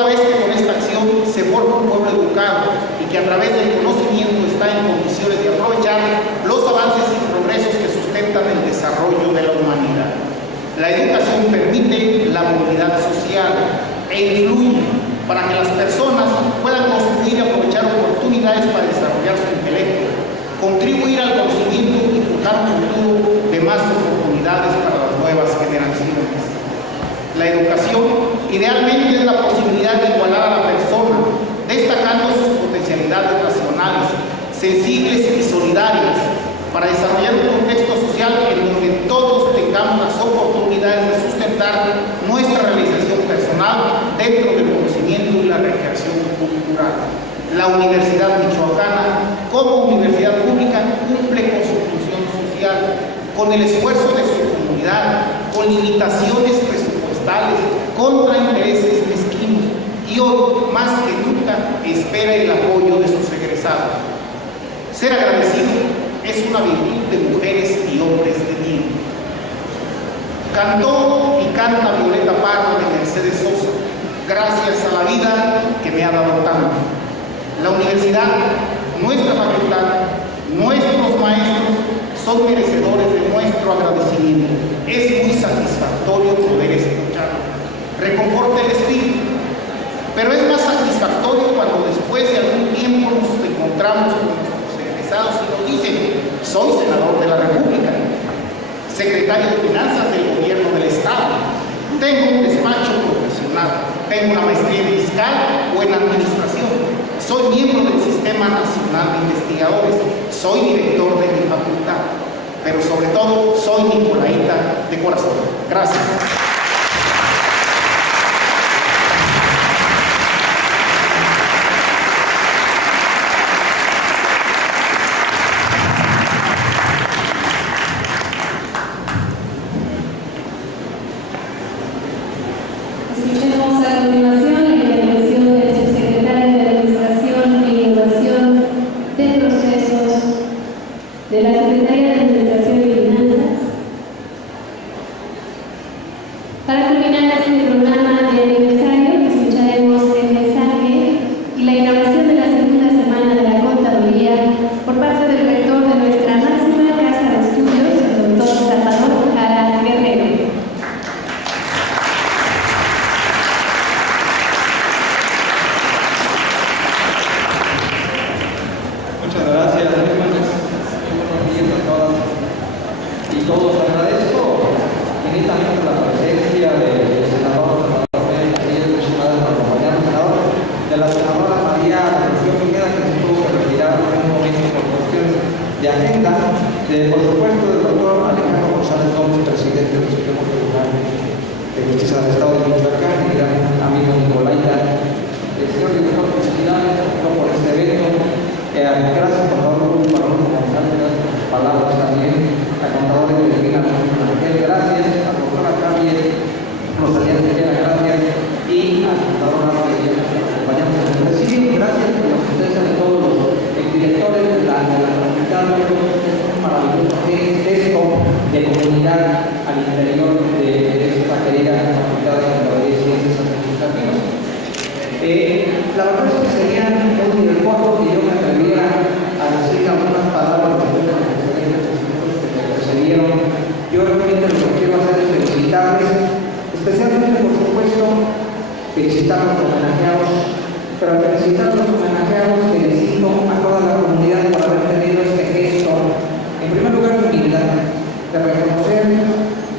toda vez que con esta acción se forma un pueblo educado y que a través del conocimiento está en condiciones de aprovechar los avances y progresos que sustentan el desarrollo de la humanidad. La educación permite la movilidad social e influye para que las personas puedan construir y aprovechar oportunidades para desarrollar su intelecto, contribuir al conocimiento y forjar un futuro de más oportunidades para las nuevas generaciones. La educación idealmente es la posibilidad de igualar a la persona, destacando sus potencialidades racionales, sensibles y solidarias, para desarrollar un contexto social en donde todos tengamos las oportunidades de sustentar nuestra realización personal dentro del conocimiento y la recreación cultural. La Universidad Michoacana, como universidad pública, cumple con su función social, con el esfuerzo de su comunidad, con limitaciones presupuestales, contra intereses mezquinos, y hoy, más que nunca, espera el apoyo de sus egresados. Ser agradecido es una virtud de mujeres y hombres de bien. Cantó y canta Violeta Parra de Mercedes Sosa, gracias a la vida que me ha dado tanto. La universidad, nuestra facultad, nuestros maestros son merecedores de nuestro agradecimiento. Es muy satisfactorio poder escucharlo. Reconforta el espíritu, pero es más satisfactorio cuando después de algún tiempo nos encontramos con nuestros egresados y nos dicen: soy senador de la República, secretario de Finanzas del Gobierno del Estado, tengo un despacho profesional, tengo una maestría en fiscal o en administración, soy miembro del Sistema Nacional de Investigadores, soy director de mi facultad, pero sobre todo soy nicolaíta de corazón. Gracias. Escuchemos a continuación la intervención del subsecretario de Administración e Innovación de Procesos de la Secretaría de Administración y Finanzas. Para culminar este programa de aniversario, escucharemos el mensaje y la inauguración de la segunda semana de la contaduría por parte del rector de nuestra máxima casa de estudios, el doctor Salvador Jara Guerrero. Muchas gracias, buenos días a todas y todos. Agradezco infinitamente la presencia del senador Rafael Rodríguez Mencionado, de la senadora María Rocío Pineda, que se tuvo que retirar en un momento por cuestiones de agenda, por supuesto del doctor Alejandro González Gómez, presidente del Supremo Tribunal de Justicia del Estado de Michoacán, y gran amigo Nicolaita, el señor director, felicidades por este evento. Gracias, contador Barón González, gracias por sus palabras también. A contador Evelina Ángel, gracias. A la doctora Javier Rosalía Tejera, gracias. Y a contador Rafael, que nos acompañamos en el presidio, gracias por la asistencia de todos los directores de la facultad. Un maravilloso gesto de comunidad al interior de esta querida facultad de Contaduría y Ciencias Administrativas. La verdad es que sería muy corto que yo me atreviera a decir algunas palabras de los que me precedieron. Yo realmente lo que quiero hacer es felicitarles, especialmente por supuesto felicitar a los homenajeados, pero al felicitar a los homenajeados felicito a toda la comunidad por haber tenido este gesto, en primer lugar, humildad, de reconocer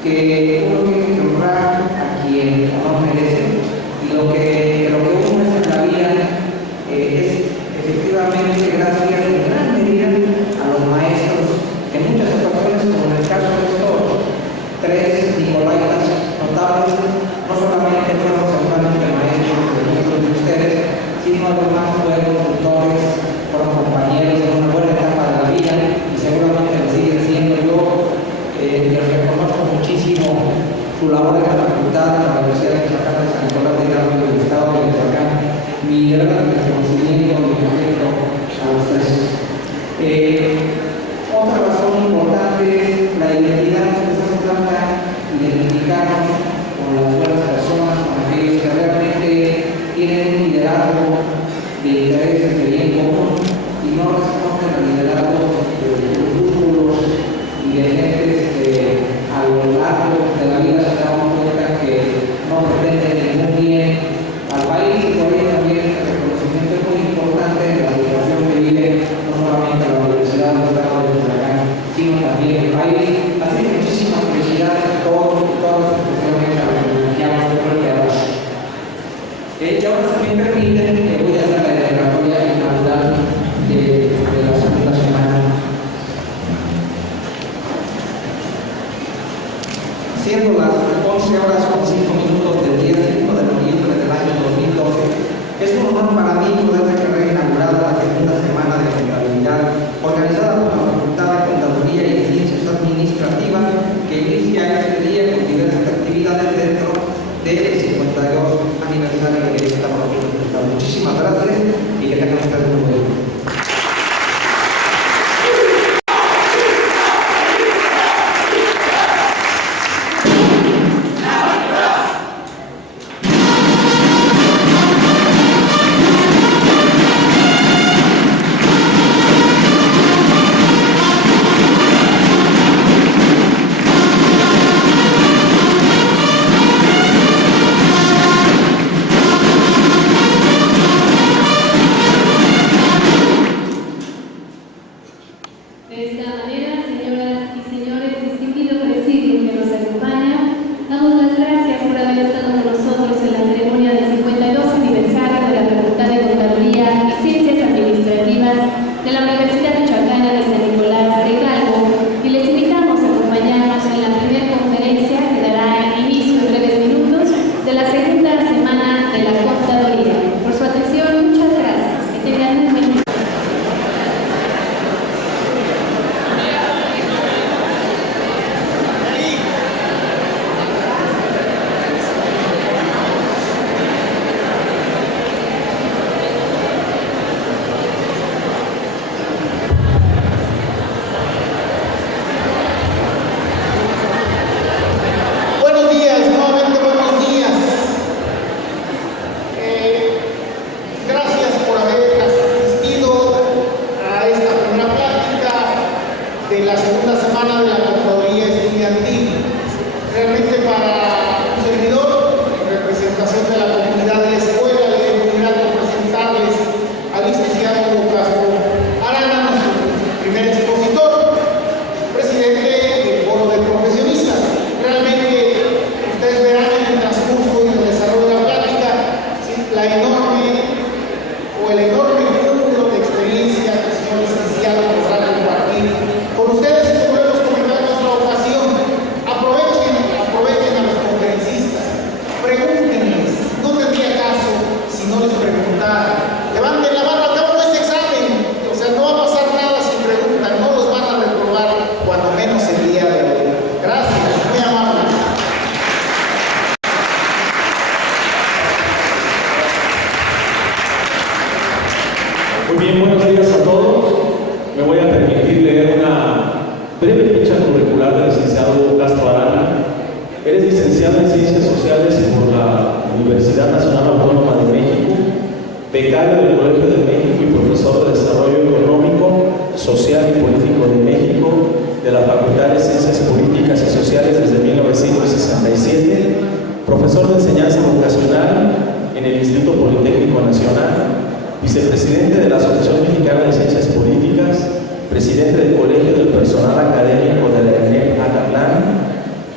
que uno tiene que honrar a quien no merece, y lo que uno es en la vida es efectivamente gracias en gran medida a los maestros, que en muchas ocasiones, como en el caso de estos tres nicolaitas notables, no solamente fueron hermanos de maestros de muchos de ustedes, sino además fueron intereses de bien común y no responden a liderazgos de grupúsculos y de gentes que a lo largo de la vida se damos cuenta que no pretenden ningún bien al país, y por ello también el reconocimiento es muy importante de la situación que vive no solamente la Universidad del Estado de Michoacán, sino también el país. Así que muchísimas felicidades a todas las instituciones a las que iniciamos el programa. Y ahora, si me permiten, voy a hacer la declaratoria inaugural de la segunda semana. Siendo las 11:05 del día 5 de noviembre del año 2012, es un honor para mí poder declarar inaugurada la segunda semana de contabilidad organizada por la Facultad de Contaduría y Ciencias Administrativas, que inicia este día con diversas actividades dentro del 52 aniversario de esta facultad. Muchísimas gracias y que tengan ustedes un buen día. De esta manera, señoras y señores, distinguido presidio que nos acompaña, damos las gracias por haber estado con nosotros en la ceremonia del 52 aniversario de la Facultad de Contaduría y Ciencias Administrativas de la Universidad Michoacana de San Nicolás de Hidalgo, y les invitamos a acompañarnos en la primera conferencia que dará inicio en breves minutos de la segunda semana de la Contaduría. Por su atención, muchas gracias. Que tengan un buen día. Buenos días, nuevamente buenos días. Gracias por haber asistido a esta primera plática de la segunda semana de la Contaduría Estudiantil. Realmente para un servidor, en representación de la comunidad de la escuela, le es muy grato presentarles al licenciado Hugo Castro Arana, nuestro primer expositor, presidente del Foro de Profesionistas. Realmente ustedes verán en el transcurso y en el desarrollo de la plática la el enorme número de experiencia que el señor licenciado podrá compartir con ustedes. Como lo hemos comentado en otra ocasión, aprovechen a los conferencistas, pregúntenles. No tendría caso si no les preguntara. Levanten la mano, acabo de este examen, o sea, no va a pasar nada si preguntan, no los van a reprobar, cuando menos el día de hoy. Gracias, muy amables. Muy bien, buenos días a todos. Me voy a permitir leer una breve ficha curricular del licenciado Hugo Castro Arana. Él es licenciado en Ciencias Sociales por la Universidad Nacional Autónoma de México, becario del Colegio de México y profesor de Desarrollo Económico, Social y Político de México de la Facultad de Ciencias Políticas y Sociales desde 1967, profesor de Enseñanza Vocacional en el Instituto Politécnico Nacional, vicepresidente de la Asociación Mexicana de Ciencias Políticas, presidente del Colegio del Personal Académico de la ENEP Acatlán,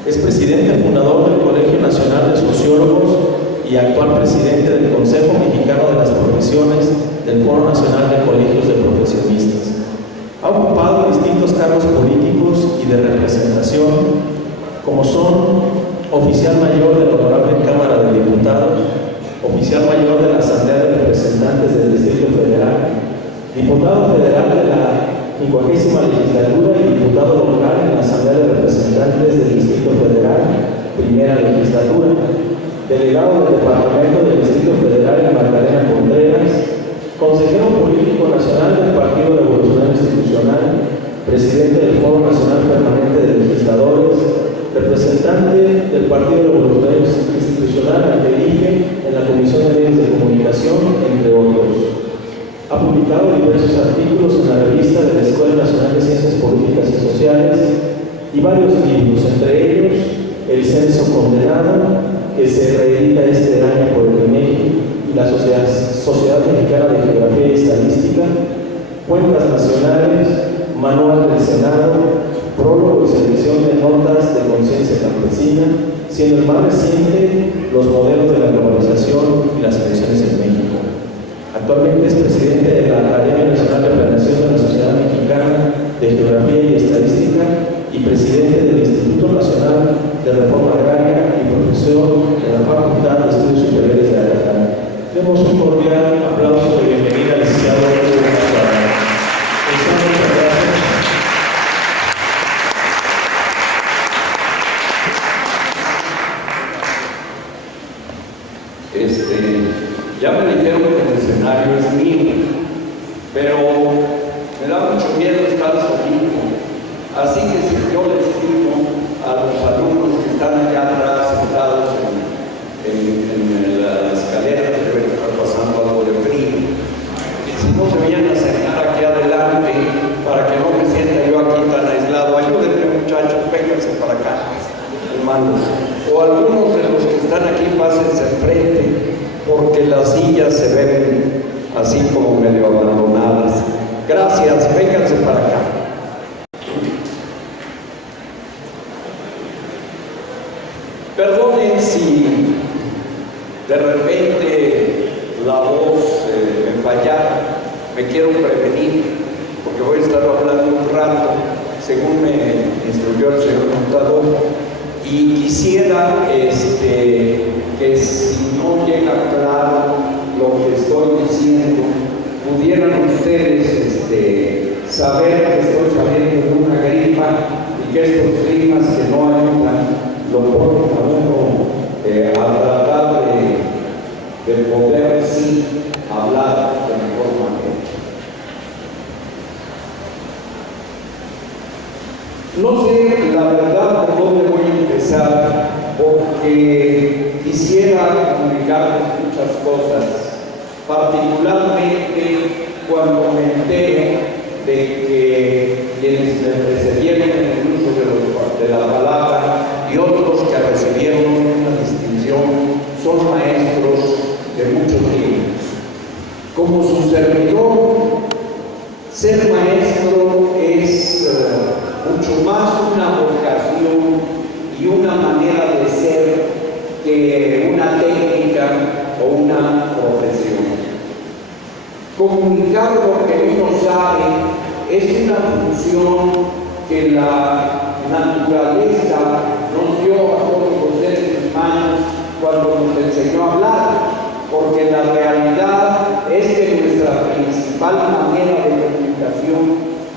es presidente fundador del Colegio Nacional de Sociólogos y actual presidente del Consejo Mexicano de las Profesiones del Foro Nacional de Colegios de Profesionistas. Ha ocupado distintos cargos políticos y de representación, como son oficial mayor de la Honorable Cámara de Diputados, oficial mayor de la Asamblea de Representantes del Distrito Federal, diputado federal de la 50ª legislatura y diputado local en la Asamblea de Representantes del Distrito Federal, primera legislatura, delegado del Departamento del Distrito Federal en Magdalena Contreras, consejero político nacional del Partido Revolucionario Institucional, presidente del Foro Nacional Permanente de Legisladores, representante del Partido Revolucionario Institucional ante el IFE en la Comisión de Medios de Comunicación, entre otros. Ha publicado diversos artículos en la revista de la Escuela Nacional de Ciencias Políticas y Sociales y varios libros, entre ellos El Censo Condenado, que se reedita este año por el INEGI y la Sociedad Mexicana de Geografía y Estadística, Cuentas Nacionales, Manual del Senado, Prólogo y selección de notas de conciencia campesina, siendo el más reciente Los modelos de la globalización y las pensiones en México. Actualmente es presidente de la Academia Nacional de Planeación de la Sociedad Mexicana de Geografía y Estadística y presidente del Instituto Nacional de Reforma Agraria y profesor de la Facultad de Estudios Superiores de Aragón. Demos un cordial aplauso de bienvenida al licenciado Hugo Castro Arana. Muchas gracias. Ya me dijeron que el escenario es mío, pero me da mucho miedo estar solito. Así que si yo les digo a los alumnos que están allá atrás sentados en la escalera, que deben estar pasando algo de frío, y si no se vienen a sentar aquí adelante para que no me sienta yo aquí tan aislado, ayúdenme muchachos, vénganse para acá, hermanos. O algunos de los que están aquí pásense enfrente, porque las sillas se ven así como medio abandonadas. Gracias, vénganse para acá. Perdonen si de repente la voz me fallara, me quiero prevenir, porque voy a estar hablando un rato, según me instruyó el señor contador, y quisiera que si no llega claro lo que estoy diciendo, pudieran ustedes saber que estoy saliendo de una gripa y que estos climas que no ayudan lo ponen a uno a tratar de poder sí hablar de mejor manera. No sé la verdad por dónde voy a empezar, porque quisiera comunicarles muchas cosas, particularmente cuando me entero de que quienes me precedieron en el uso de la palabra y otros que recibieron una distinción son maestros de mucho tiempo. Como su servidor, ser maestro es mucho más una vocación y una manera de ser que una técnica o una profesión. Comunicar lo que uno sabe es una función que la naturaleza nos dio a todos los seres humanos cuando nos enseñó a hablar, porque la realidad es que nuestra principal manera de comunicación,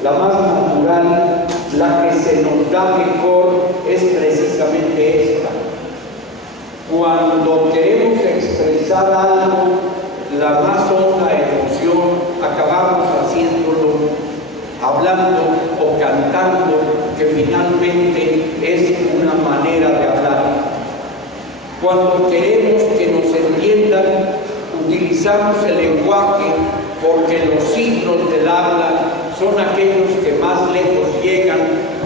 la más natural, la que se nos da mejor, es precisamente esta. Cuando queremos expresar algo, la más honda emoción, acabamos haciéndolo, hablando o cantando, que finalmente es una manera de hablar. Cuando queremos que nos entiendan, utilizamos el lenguaje, porque los signos del habla son aquellos que más lejos llegan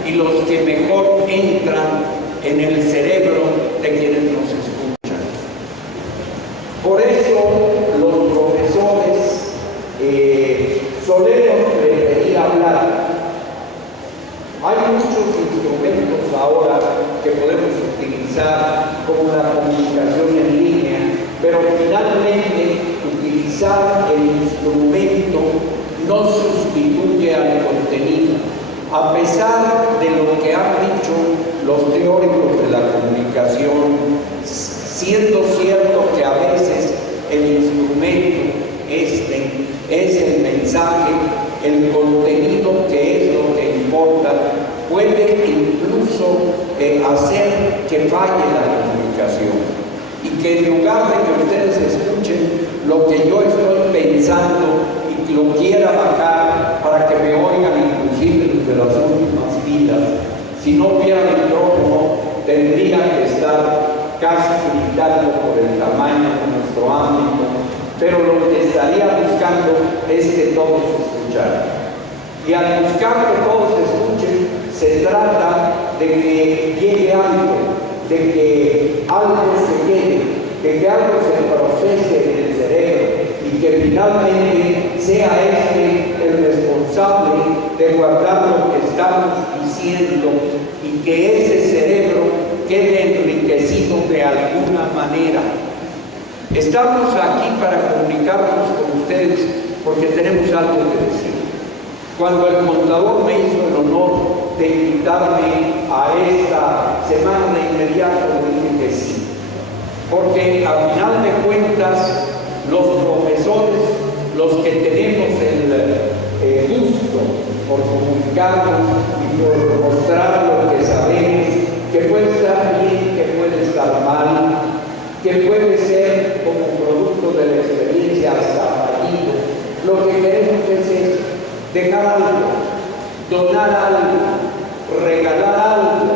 y los que mejor entran en el cerebro de quienes nos escuchan. Por eso los profesores solemos preferir hablar. Hay muchos instrumentos ahora que podemos utilizar, como la comunicación en línea, pero finalmente utilizar el instrumento no sustituye al contenido, a pesar de lo que han dicho los teóricos de la comunicación, siendo cierto que a veces el instrumento es el mensaje, el contenido que es lo que importa, puede incluso hacer que falle la comunicación y que en lugar de que ustedes escuchen lo que yo estoy pensando y que lo quiera bajar para que me oigan inclusive desde las últimas filas, si no hubiera micrófono tendría que estar casi gritando por el tamaño de nuestro ámbito, pero lo que estaría buscando es que todos escucharan. Y al buscar que todos escuchen, se trata de que llegue algo, de que algo se quede, de que algo se procese en el cerebro y que finalmente sea el responsable de guardar lo que estamos diciendo y que ese cerebro quede enriquecido de alguna manera. Estamos aquí para comunicarnos con ustedes porque tenemos algo que decir. Cuando el contador me hizo el honor de invitarme a esta semana de inmediato, dije que sí, porque al final de cuentas los profesores, los que tenemos el gusto por comunicarnos y por mostrar lo que sabemos, que puede estar bien, que puede estar mal, que puede ser como producto de la experiencia hasta fallido, lo que queremos es eso, dejar algo, donar algo, regalar algo,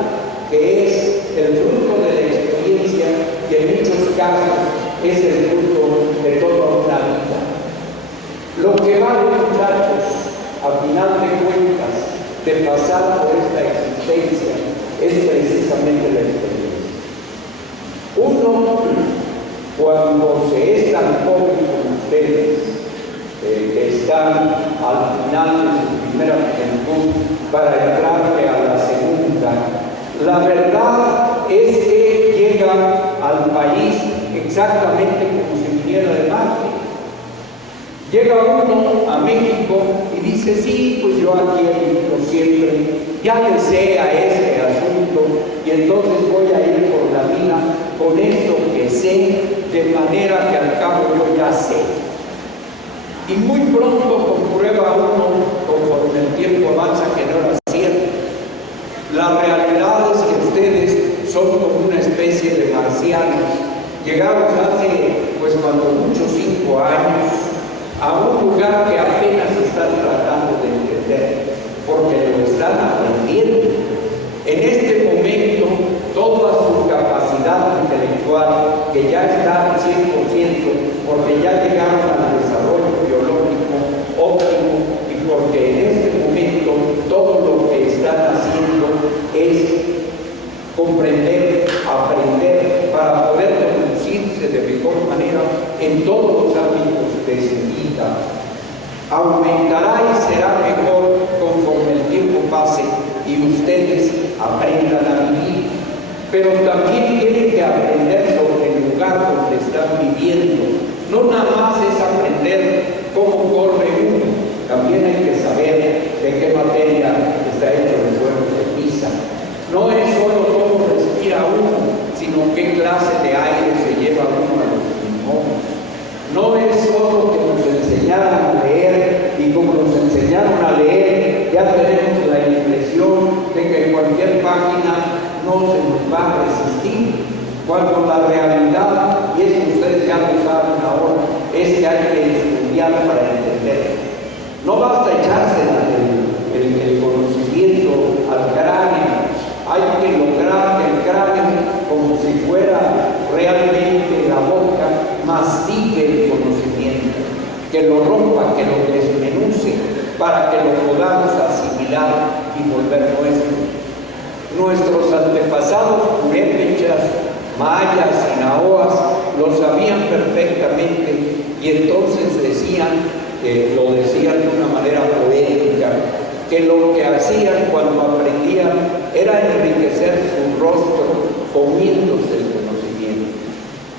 que es el fruto de la experiencia y en muchos casos es el fruto de toda una vida. Lo que vale, muchachos, a final de cuentas, de pasar por esta existencia, es precisamente la experiencia. Uno, cuando se es tan joven como ustedes, que están al final de su primera juventud para entrarle a la segunda, la verdad es que llega al país exactamente como si viniera de Marte. Llega uno a México y dice, sí, pues yo aquí he vivido siempre, ya le sé a este asunto y entonces voy a ir por la vida con esto que sé, de manera que al cabo yo ya sé. Y muy pronto comprueba uno, conforme el tiempo avanza, que no era cierto. La realidad es que ustedes son como una especie de marcianos. Llegamos hace, pues cuando mucho, 5 años, a un lugar que apenas están tratando de entender, porque lo están aprendiendo. En este momento, toda su capacidad intelectual, que ya está al 100%, porque ya llegaron al desarrollo biológico óptimo y porque en este momento todo lo que están haciendo es comprender, aprender, para poder conducirse de mejor manera en todos los ámbitos de su vida. Aumentará y será mejor conforme el tiempo pase y ustedes aprendan a vivir, pero también tienen que aprender sobre el lugar donde están viviendo. No nada más es aprender cómo corre uno, también hay que saber de qué materia está hecho el suelo de Pisa. No es solo cómo respira uno, sino qué clase de aire se lleva uno a los pulmones. No es solo que nos enseñaron a leer, y como nos enseñaron a leer, ya tenemos la impresión de que en cualquier página no se nos va a resistir, cuando la realidad, y eso ustedes ya lo saben ahora, es que hay que estudiar para entender. No basta echarse el conocimiento al cráneo, hay que lograr que el cráneo, como si fuera realmente la boca, mastique el conocimiento, que lo rompa, que lo desmenuce, para que lo podamos asimilar y volver nuestro. Nuestros antepasados purépechas, mayas y nahuas lo sabían perfectamente y entonces lo decían de una manera poética, que lo que hacían cuando aprendían era enriquecer su rostro comiéndose el conocimiento.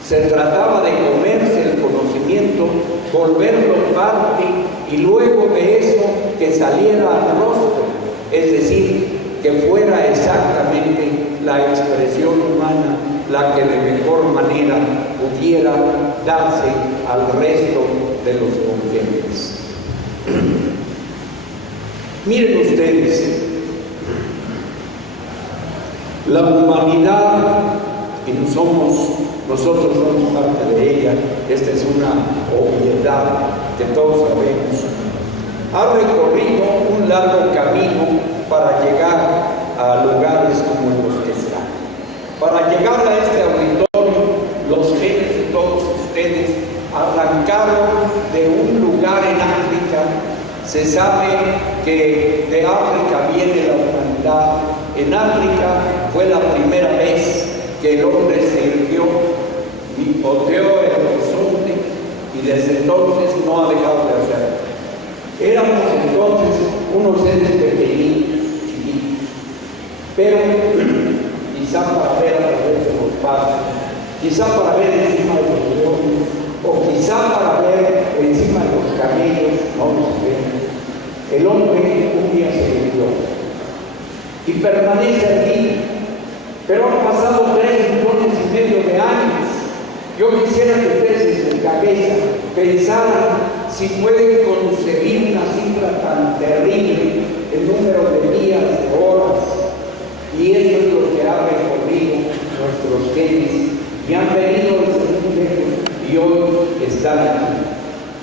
Se trataba de comerse el conocimiento, volverlo parte y luego de eso que saliera al rostro, es decir, que fuera exactamente la expresión humana la que de mejor manera pudiera darse al resto de los congéneres. Miren ustedes, la humanidad, y nosotros somos parte de ella, esta es una obviedad que todos sabemos, ha recorrido un largo camino para llegar a lugares como los que están. Para llegar a este auditorio, los genes de todos ustedes arrancaron Se sabe que de África viene la humanidad. En África fue la primera vez que el hombre se irguió, picoteó el horizonte y desde entonces no ha dejado de hacerlo. Éramos entonces unos seres pequeñitos, chiquitos, pero quizá para ver a través de los pasos, quizá para ver encima de los leones, o quizá para ver encima de los camellos, no lo sé. El hombre un día se irguió y permanece allí, pero han pasado 3,5 millones de años. Yo quisiera que ustedes en su cabeza pensaran si pueden concebir una cifra tan terrible, el número de días, de horas, y eso es lo que ha recorrido nuestros genes, y han venido desde muy lejos y hoy están aquí.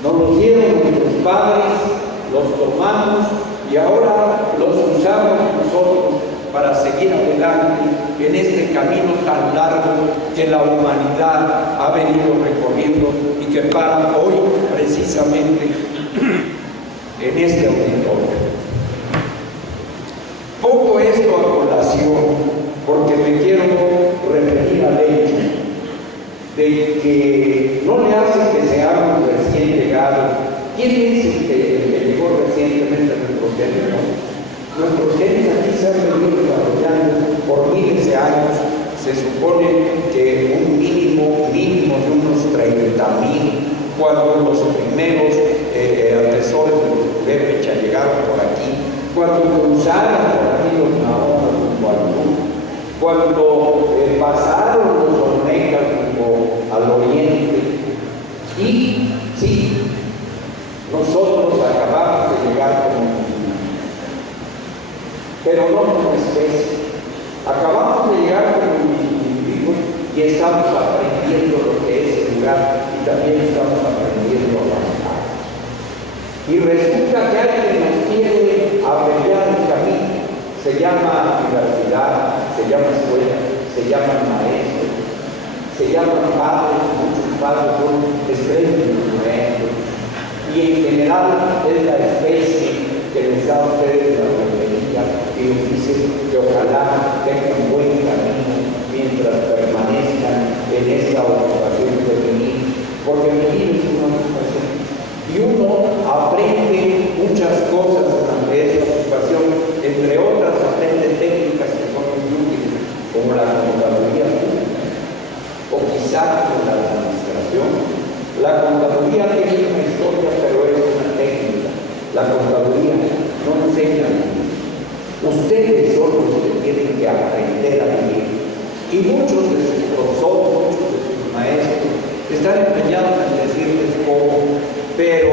Nos los dieron nuestros padres, los tomamos y ahora los usamos nosotros para seguir adelante en este camino tan largo que la humanidad ha venido recorriendo y que para hoy precisamente en este auditorio. Pongo esto a colación porque me quiero referir al hecho de que no le hace que seamos recién llegados. ¿Quién es el que llegó recientemente a nuestros genes? Nuestros genes aquí se han venido desarrollando por miles de años. Se supone que un mínimo de unos 30,000, cuando los primeros antecesores de los purépechas llegaron por aquí, cuando cruzaron por aquí los nahuas rumbo al sur, cuando pasaron los olmecas rumbo al oriente, y sí, nosotros acabamos de llegar como individuos, pero no como especie. Acabamos de llegar como individuos y estamos aprendiendo lo que es el lugar y también estamos aprendiendo a avanzar. Y resulta que alguien nos quiere abreviar el camino. Se llama universidad, se llama escuela, se llaman maestros, se llaman padres, muchos padres son espléndidos maestros. Y en general es la especie que les da a ustedes la bienvenida y les dice que ojalá tengan buen camino mientras permanezcan en esta ocupación de vivir, porque vivir es una ocupación y uno aprende muchas cosas durante esta ocupación, entre otras aprende técnicas que son muy útiles, como la contaduría pública o quizá con la administración. La contaduría tiene una historia, pero es una técnica. La contaduría no enseña a vivir. Ustedes son los que tienen que aprender a vivir. Y muchos de sus profesores, muchos de sus maestros, están empeñados en decirles cómo, pero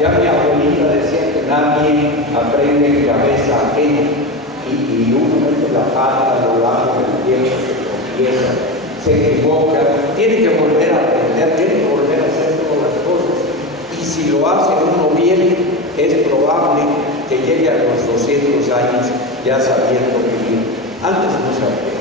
ya mi abuelita decía que nadie aprende en cabeza ajena. Y uno mete la pata a lo largo del tiempo, se tropieza, se equivoca, tiene que volver a aprender, tiene que volver a hacer todas las cosas. Y si lo hace uno bien, es probable que llegue a los 200 años ya sabiendo vivir. Antes no sabía.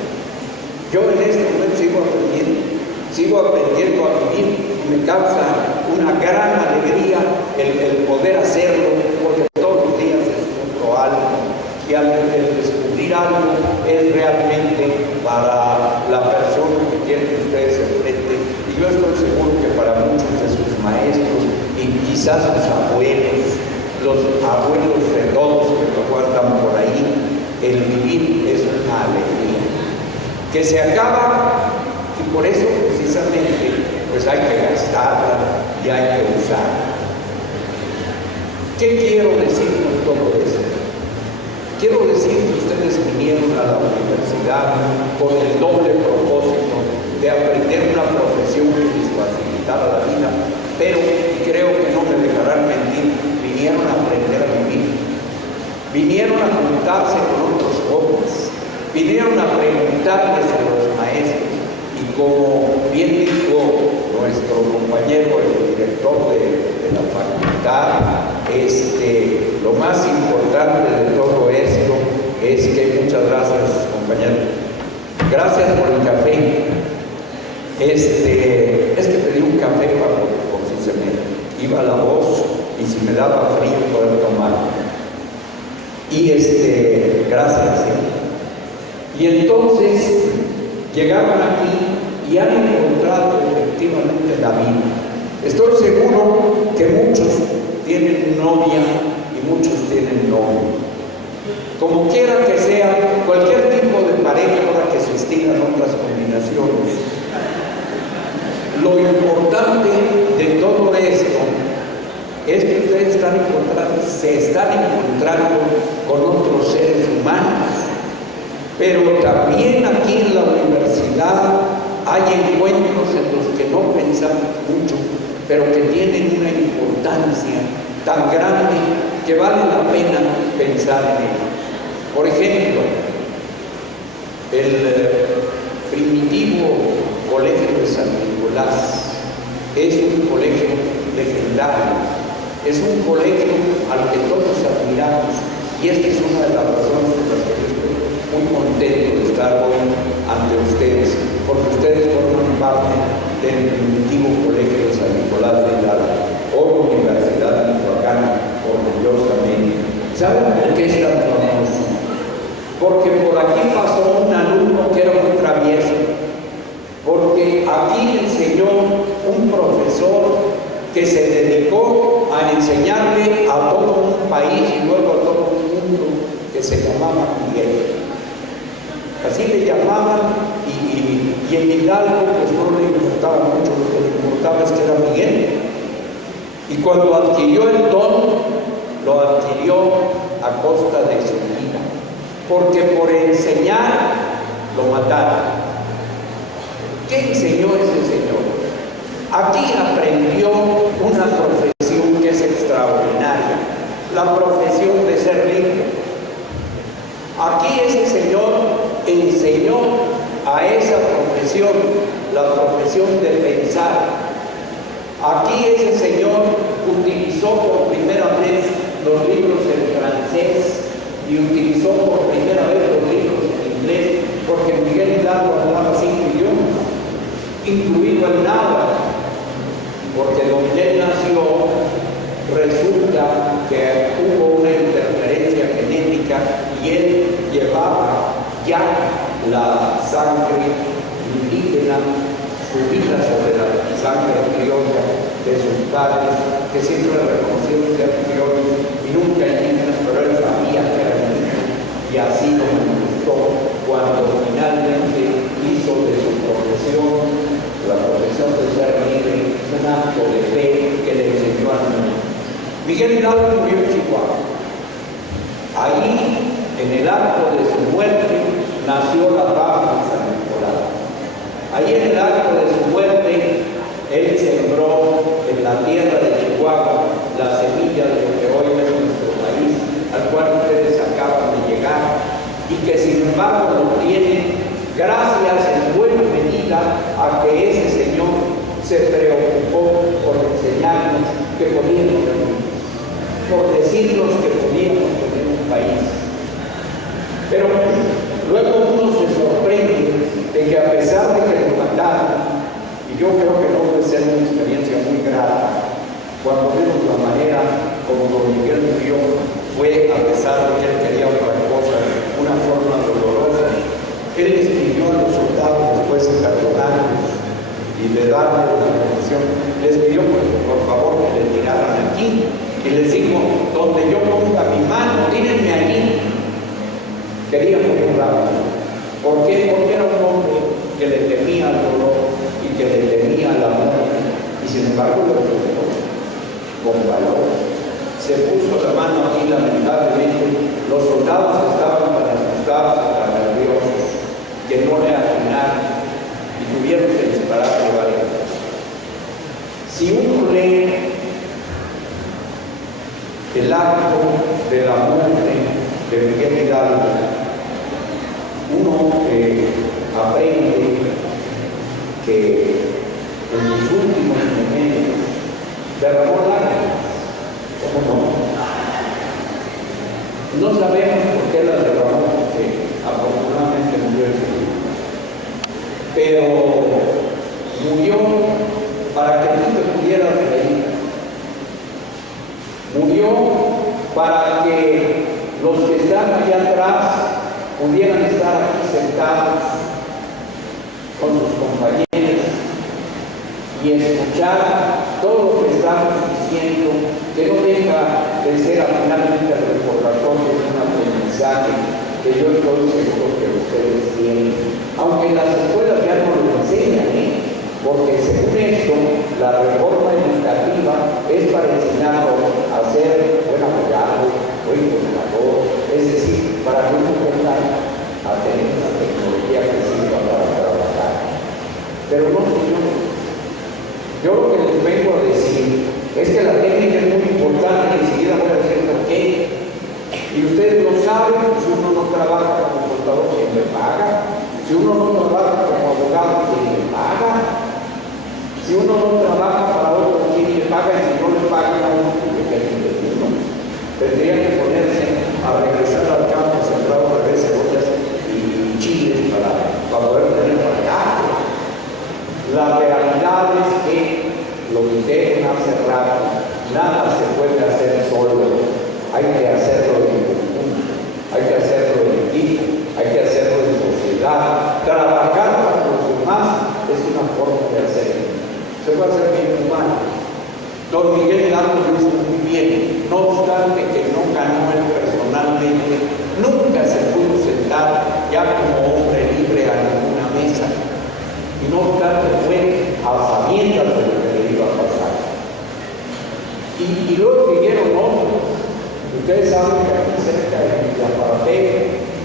Yo en este momento sigo aprendiendo a vivir y me causa una gran alegría el poder hacerlo, porque todos los días descubro algo y al descubrir algo es realmente para la persona que tienen ustedes enfrente, y yo estoy seguro que para muchos de sus maestros y quizás sus abuelos, los abuelos de todos que lo guardan por ahí, el vivir es una alegría que se acaba, y por eso precisamente pues hay que gastarla y hay que usarla. ¿Qué quiero decir con todo esto? Quiero decir que ustedes vinieron a la universidad con el doble propósito de aprender una profesión que les facilitara la vida, pero creo que no me dejarán mentir, vinieron a aprender a vivir, vinieron a juntarse con otros jóvenes, vinieron a preguntarles a los maestros, y como bien dijo nuestro compañero, el director de la facultad, lo más importante de todo esto es que, muchas gracias, compañero, gracias por el café. Es que pedí un café por si se me iba la voz, y si me daba frío poder tomar. Y gracias, ¿sí? Y entonces llegaban aquí y han encontrado efectivamente la vida. Estoy seguro que muchos tienen novia y muchos tienen novio. Como quiera que sea, cualquier tipo de pareja, ahora que se estilan otras combinaciones. Lo importante de todo esto es que ustedes se están encontrando con otros seres humanos, pero también aquí en la universidad hay encuentros en los que no pensamos mucho, pero que tienen una importancia tan grande que vale la pena pensar en ellos. Por ejemplo, el primitivo colegio de San Nicolás es un colegio legendario, es un colegio al que todos admiramos, y esta es una de las razones por las que yo estoy muy contento de estar hoy ante ustedes, porque ustedes forman parte del primitivo colegio de San Nicolás de Hidalgo, hoy Universidad Michoacana, orgullosamente. ¿Saben por qué es tan famoso? Porque por aquí pasó un alumno que era muy travieso, porque aquí enseñó un profesor que se dedicó a enseñarle a todo un país y luego a todo un mundo, que se llamaba Miguel. Así le llamaban, y en Hidalgo pues no le importaba mucho, lo que le importaba es que era Miguel. Y cuando adquirió el don, lo adquirió a costa de su vida, porque por enseñar lo mataron. ¿Qué enseñó ese señor? Aquí aprendió una profesión que es extraordinaria, la profesión de ser libre. Aquí ese señor enseñó a esa profesión, la profesión de pensar. Aquí ese señor utilizó por primera vez los libros en francés y utilizó por primera vez los libros en inglés, porque Miguel Hidalgo hablaba 5 idiomas, incluido el náhuatl, porque donde él nació resulta que hubo una interferencia genética y él llevaba ya la sangre indígena subida sobre la sangre criolla de sus padres, que siempre reconocieron ser criollos y nunca indígenas, pero él sabía que era indígena, y así lo manifestó cuando finalmente hizo de su profesión, la profesión de ser libre, un acto de fe que le enseñó a niños. Miguel Hidalgo murió en Chihuahua. Ahí, en el acto de su muerte, nació la Baja de San Nicolás. Ahí, en el acto de su muerte, él sembró en la tierra de Chihuahua la semilla de lo que hoy es nuestro país, al cual ustedes acaban de llegar, y que sin embargo lo tienen gracias en buena medida a que ese señor se preocupó por enseñarnos que podíamos tener, por decirnos que podíamos tener un país. Pero luego uno se sorprende de que a pesar de que lo mataron, y yo creo que no debe ser una experiencia muy grata, cuando vemos la manera como don Miguel murió, fue a pesar de que él quería otra cosa, una forma dolorosa. Él les pidió a los soldados después de perdonarlos y de darle la bendición, les pidió por favor que le tiraran aquí, y les dijo, donde yo ponga mi mano, tírenme allí. Quería morir rápido. ¿Por qué? Porque era un hombre que le temía al dolor y que le temía la muerte, y sin embargo lo hizo con valor. Se puso la mano aquí, lamentablemente, los soldados estaban tan asustados, tan nerviosos, que no le atinaron y tuvieron que dispararle varias veces. Si uno lee el acto de la muerte de Miguel Hidalgo, uno aprende que en sus últimos momentos derramó lágrimas. ¿Cómo no? No sabemos por qué las derramó, porque afortunadamente murió ese día. Pero murió para que tú te pudieras reír. allá atrás pudieran estar aquí sentados con sus compañeros y escuchar todo lo que estamos diciendo, que no deja de ser finalmente el recordatorio de un aprendizaje que yo estoy seguro que ustedes tienen, aunque en las escuelas ya no lo enseñan, porque según esto, la reforma educativa es para enseñarlos a ser buen abogado, buen gobernador, es decir, para que uno pueda a tener una tecnología que sirva para trabajar. Pero no, señor. Yo lo que les vengo a decir es que la técnica es muy importante y enseguida voy a decir por qué. Y ustedes lo saben, si uno no trabaja como contador, ¿quién le paga? Si uno no trabaja como abogado, ¿quién le paga? Si uno no trabaja para otro, ¿quién le paga? Y si no le pagan a uno, ¿quién le paga? Tendría que ponerse a regresar al campo, sembrar de cebollas y chiles para poder tener pagado. La realidad es que lo que dijeron hace rato, nada se puede hacer solo, hay que hacerlo en conjunto, hay que hacerlo en equipo, hay que hacerlo en sociedad. Trabajar para los demás es una forma de hacerlo. Se va a hacer bien humano. Don Miguel Hidalgo lo hizo muy bien, no obstante que no ganó él personalmente, nunca se pudo sentar ya como hombre libre a ninguna mesa. Y no obstante fue a sabiendas de lo que le iba a pasar. Y luego siguieron otros. Ustedes saben que aquí cerca de Villaparapé,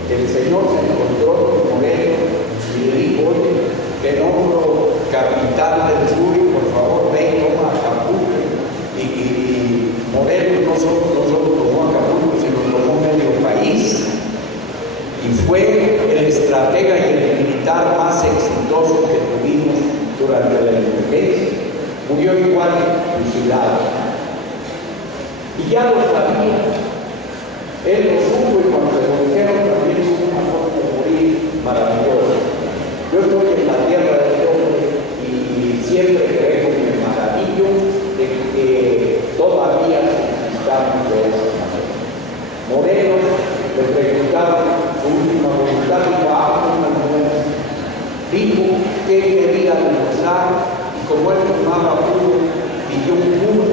el señor se encontró con Morelos y le dijo: oye, te nombro capital del sur y por favor ven, toma Acapulco. Y Morelos no solo tomó Acapulco, sino tomó medio país. Y fue el estratega y el militar más exitoso que tuvimos durante la independencia. Murió igual fusilado. Y ya lo sabía. Él lo supo y cuando se lo dijeron también tuvo una forma de morir maravillosa. Yo estoy en la tierra del hombre y siempre creo y me maravillo de que todavía necesitamos de esa manera. Morelos le preguntaron su última voluntad, dijo que quería almorzar y como él fumaba puro, pidió un puro.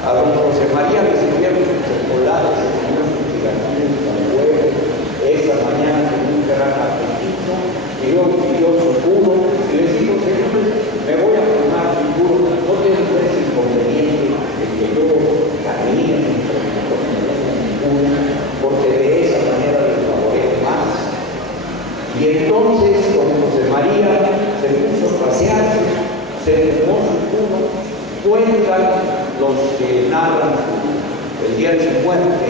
A don José María le sirvieron sus chocolates, sus chilaquiles con huevo, esa mañana con un gran apetito, y luego pidió su puro y les dijo: señores, me voy a fumar mi puro, no tiene ese inconveniente de que yo camine porque de esa manera les favorece más. Y entonces don José María se puso a pasearse, se fumó su puro. Cuentan los que narran el día de su muerte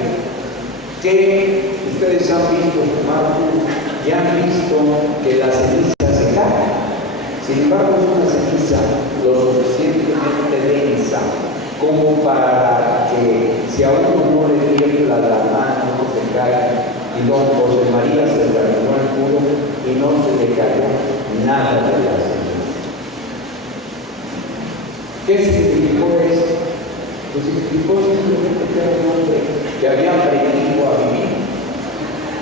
que ustedes han visto fumar puro y han visto que la ceniza se cae. Sin embargo, es una ceniza lo suficientemente densa como para que si a uno no le tiembla la mano, no se cae. Y don José María se derramó el puro y no se le cayó nada de la ceniza. ¿Qué significó esto? Pues significó simplemente que era un hombre que había aprendido a vivir,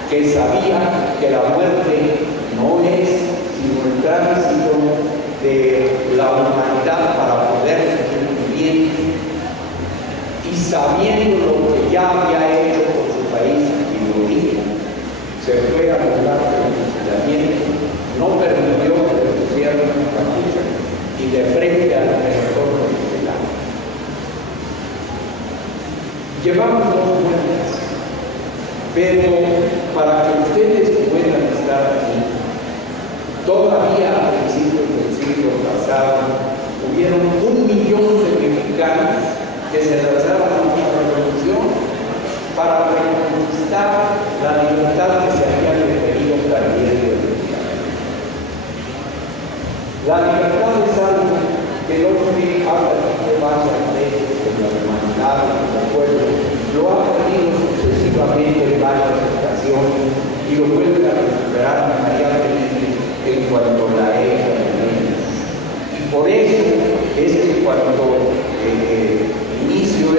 que sabía que la muerte no es sino el tránsito de la humanidad para poder seguir viviendo, y sabiendo lo que ya había hecho por su país y lo dijo, se fue a lograr el fusilamiento, no permitió que le pusieran una capucha y de frente al retorno fusilado. Llevamos 2 muertes, pero para que ustedes puedan estar aquí, todavía a principios del siglo pasado, hubieron 1 millón de mexicanos que se lanzaron a una revolución para reconquistar la libertad que se había referido también del día. La libertad es algo que el hombre habla de varias veces en la humanidad, en el pueblo, lo ha perdido sucesivamente en varias ocasiones y lo vuelve a recuperar inmediatamente en cuanto la echa de menos. Y por eso es que cuando inicio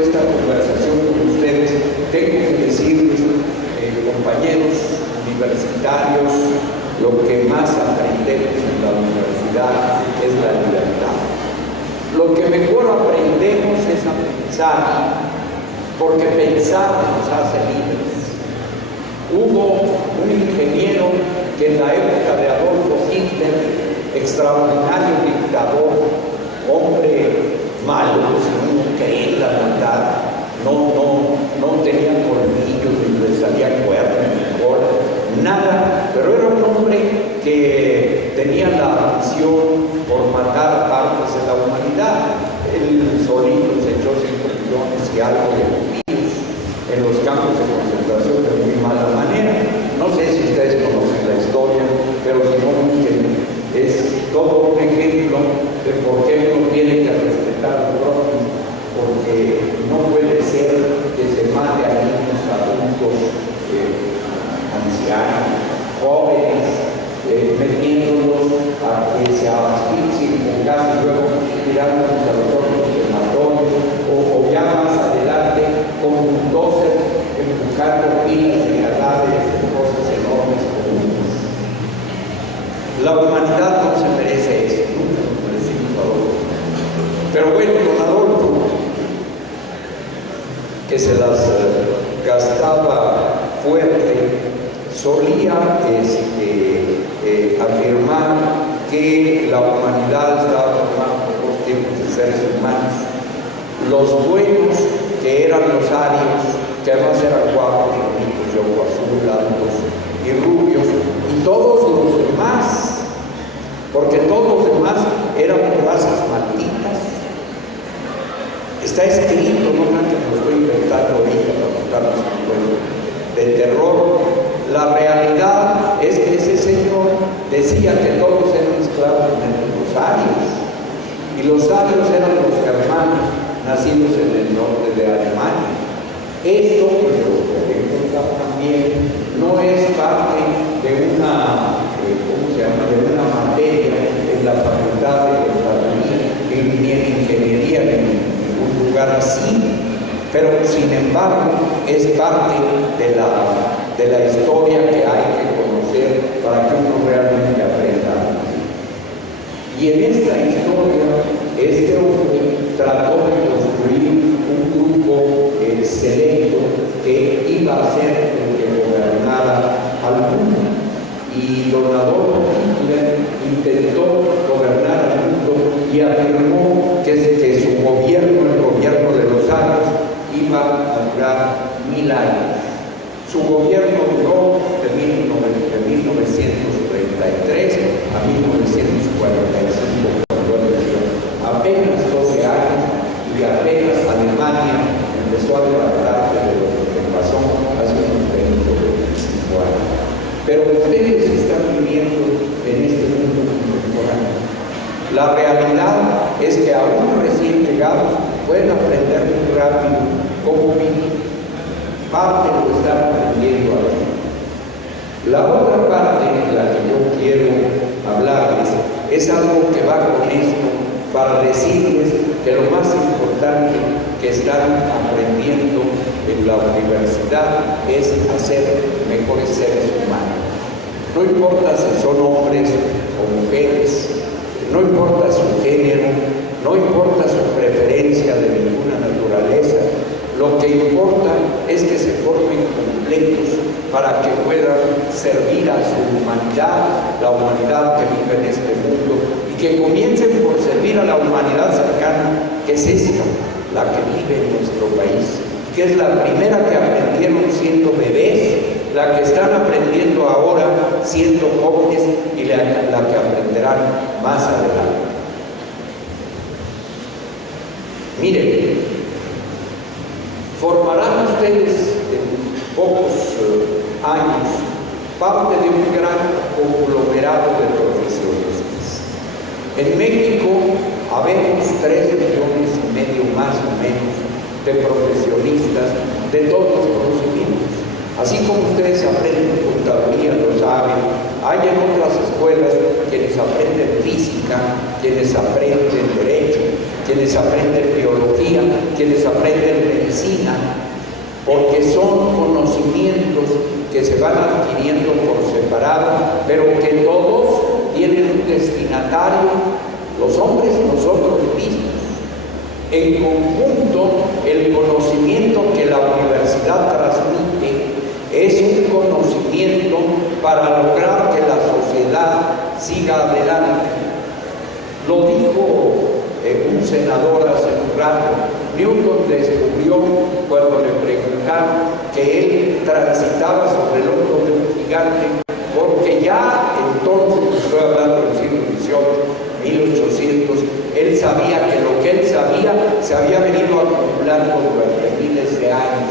universitarios, lo que más aprendemos en la universidad es la libertad. Lo que mejor aprendemos es a pensar, porque pensar nos hace libres. Hubo un ingeniero que en la época de Adolfo Hitler, extraordinario dictador, hombre malo, si uno cree en la verdad, no tenía colmillos, ni le salía cuerno, ni cola, nada, pero era un hombre que tenía la afición por matar partes de la humanidad. Él solito se echó 5 millones y algo de judíos en los campos de concentración de muy mala manera. No sé si ustedes conocen la historia, pero si no, es todo un ejemplo de por qué uno tiene que respetar al prójimo, porque no puede ser que se mate a niños, adultos, ancianos, jóvenes, metiéndolos a que se asfixien con gas y luego tirándolos a los hornos crematorios, o ya más adelante con bulldozers empujando pilas de cadáveres de cosas enormes comunes. La humanidad no se merece eso, nunca nos merecimos Adolfo. Pero bueno, don Adolfo, que se las gastaba fuerte, solía afirmar que la humanidad estaba formada por 2 tipos de seres humanos: los buenos, que eran los arios, que además eran guapos, bonitos, de ojo azul, altos y rubios, y todos los demás, porque todos los demás eran razas malditas. Está escrito, no crean que me lo estoy inventando ahorita para contarles un cuento de terror. La realidad es que ese señor decía que todos eran esclavos de los arios, y los arios eran los germanos nacidos en el norte de Alemania. Esto, pues lo que he contado también, no es parte de una, de una materia en la facultad de contaduría, ni en ingeniería, ni en ningún lugar así, pero sin embargo es parte de la historia que hay que conocer para que uno realmente aprenda. Y en esta historia, este hombre trató de construir un grupo selecto que iba a ser el que gobernara al mundo. Y don Adolfo Hitler intentó gobernar al mundo y afirmó que su gobierno, el gobierno de los arios, iba a durar 1000 años. Su gobierno duró de 1933 a 1945, apenas 12 años, y apenas Alemania empezó a levantarse de lo que pasó hace unos 20 o 25 años. Pero ustedes están viviendo en este mundo contemporáneo. La realidad es que aún recién llegados pueden aprender muy rápido cómo vivir. Parte lo están aprendiendo ahora. La otra parte de la que yo quiero hablarles es algo que va con esto, para decirles que lo más importante que están aprendiendo en la universidad es hacer mejores seres humanos. No importa si son hombres o mujeres, no importa su género, no importa su preferencia de ninguna naturaleza. Lo que importa es que se formen completos para que puedan servir a su humanidad, la humanidad que vive en este mundo, y que comiencen por servir a la humanidad cercana, que es esta, la que vive en nuestro país, que es la primera que aprendieron siendo bebés, la que están aprendiendo ahora siendo jóvenes y la que aprenderán más adelante. Miren, formarán ustedes en pocos años parte de un gran conglomerado de profesionistas. En México habemos 3,5 millones más o menos de profesionistas de todos los conocimientos. Así como ustedes aprenden contaduría, lo saben, hay en otras escuelas quienes aprenden física, quienes aprenden derecho, quienes aprenden biología, quienes aprenden medicina, porque son conocimientos que se van adquiriendo por separado separado, pero que todos tienen un destinatario, los hombres nosotros mismos. En conjunto, el conocimiento que la universidad transmite es un conocimiento para lograr que la sociedad siga adelante. Lo dijo un senador hace un rato. Newton descubrió, cuando le preguntaron, que él transitaba sobre el hombro de un gigante, porque ya entonces, estoy hablando del siglo XVIII, 1800, él sabía que lo que él sabía se había venido acumulando durante miles de años,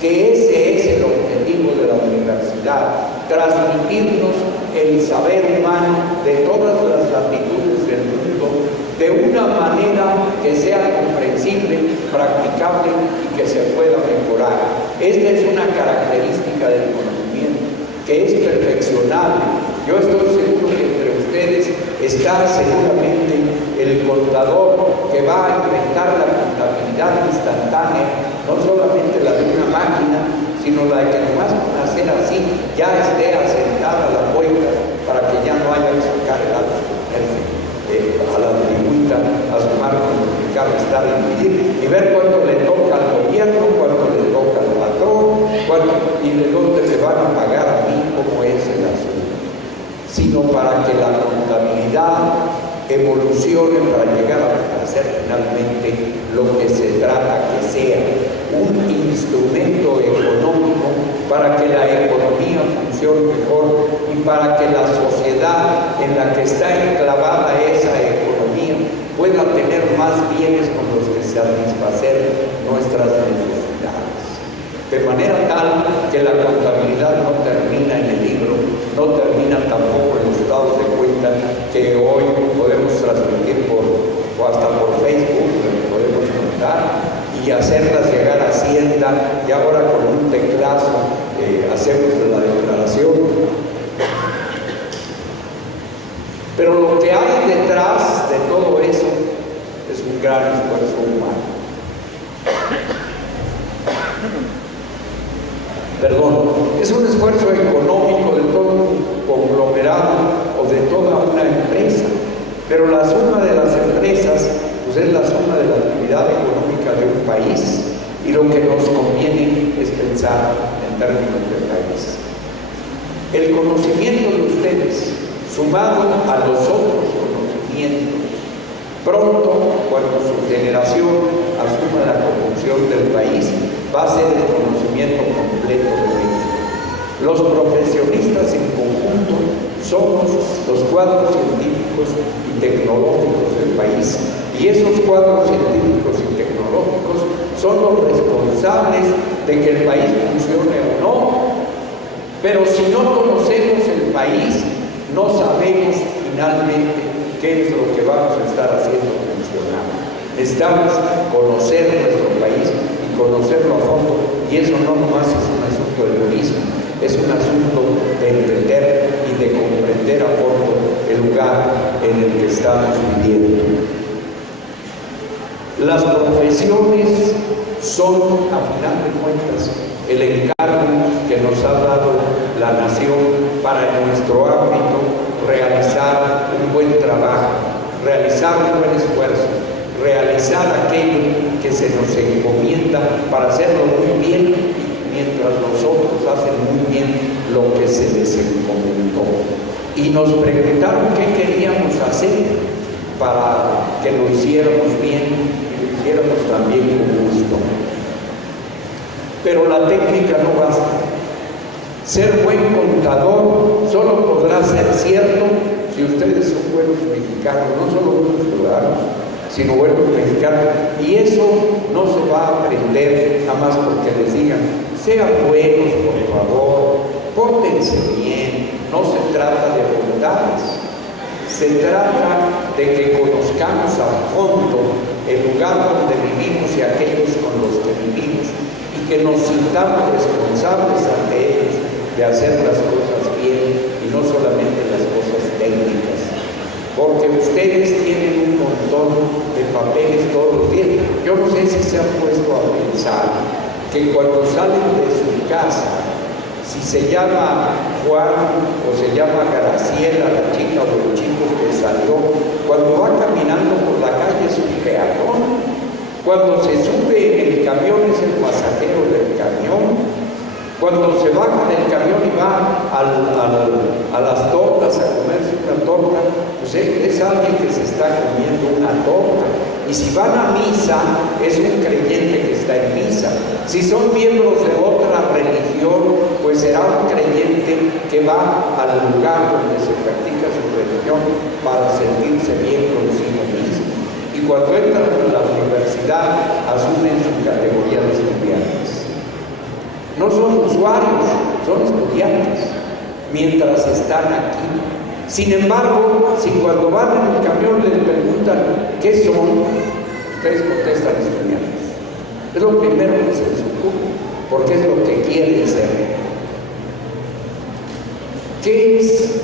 que ese es el objetivo de la universidad, transmitirnos el saber humano de todas las latitudes del mundo de una manera que sea comprensible, practicable y que se pueda mejorar. Esta es una característica del conocimiento, que es perfeccionable. Yo estoy seguro que entre ustedes está seguramente el contador que va a inventar la contabilidad instantánea, no solamente la de una máquina, sino la de que nomás con hacer así ya esté asentada la puerta para que ya no haya que sacar el alto a la antigüita, a sumar, multiplicar, restar, dividir y ver cuánto le toca al gobierno, cuánto le toca al patrón, y de dónde le van a pagar a mí, cómo es el asunto, sino para que la contabilidad evolucione para llegar a ser finalmente lo que se trata que sea, un instrumento económico para que la economía funcione mejor y para que la sociedad en la que está enclavada esa economía pueda tener más bienes con los que satisfacer nuestras necesidades. De manera tal que la contabilidad no termina en el libro, no termina tampoco en los estados de cuenta que hoy podemos transmitir hasta por Facebook, podemos contar y hacerlas llegar a Hacienda, y ahora con un teclazo hacemos la declaración. Pero lo que hay detrás de todo eso es un gran esfuerzo humano. Es un esfuerzo económico de todo un conglomerado o de toda una empresa, pero la suma de las empresas pues es la suma de la actividad económica de un país, y lo que nos conviene es pensar en términos de país. El conocimiento de ustedes, sumado a los otros conocimientos, pronto, cuando su generación asuma la conducción del país, va a ser el conocimiento completo de México. Los profesionistas en conjunto somos los cuadros científicos y tecnológicos del país, y esos cuadros científicos y tecnológicos son los responsables de que el país funcione o no. Pero si no conocemos el país, no sabemos finalmente qué es lo que vamos a estar haciendo funcionar. Necesitamos conocer nuestro país y conocerlo a fondo, y eso no nomás es un asunto de turismo, es un asunto de entender y de comprender a fondo el lugar en el que estamos viviendo. Las profesiones son, a final de cuentas, el encargo que nos ha dado la nación para en nuestro ámbito realizar un buen trabajo, realizar un buen esfuerzo, realizar aquello que se nos encomienda para hacerlo muy bien, mientras los otros hacen muy bien lo que se les encomendó. Y nos preguntaron qué queríamos hacer para que lo hiciéramos bien, hiciéramos también con gusto. Pero la técnica no basta. Ser buen contador solo podrá ser cierto si ustedes son buenos mexicanos, no solo buenos ciudadanos, sino buenos mexicanos. Y eso no se va a aprender nada más porque les digan, sean buenos, por favor, pórtense bien. No se trata de bondades. Se trata de que conozcamos a fondo el lugar donde vivimos y aquellos con los que vivimos, y que nos sintamos responsables ante ellos de hacer las cosas bien y no solamente las cosas técnicas. Porque ustedes tienen un montón de papeles todos los días. Yo no sé si se han puesto a pensar que cuando salen de su casa, si se llama Juan o se llama Graciela, la chica o el chico que salió, cuando va caminando por la calle es un peatón. Cuando se sube en el camión es el pasajero del camión. Cuando se baja del camión y va a las tortas a comerse una torta, pues es alguien que se está comiendo una torta. Y si van a misa, es un creyente que está en misa. Si son miembros de otra religión, pues será un creyente que va al lugar donde se practica su religión para sentirse bien consigo mismo. Y cuando entran a la universidad, asumen su categoría de estudiantes. No son usuarios, son estudiantes, mientras están aquí. Sin embargo, si cuando van en el camión les preguntan qué son, ustedes contestan estudiantes. Es lo primero que se les ocurre, porque es lo que quieren ser. ¿Qué es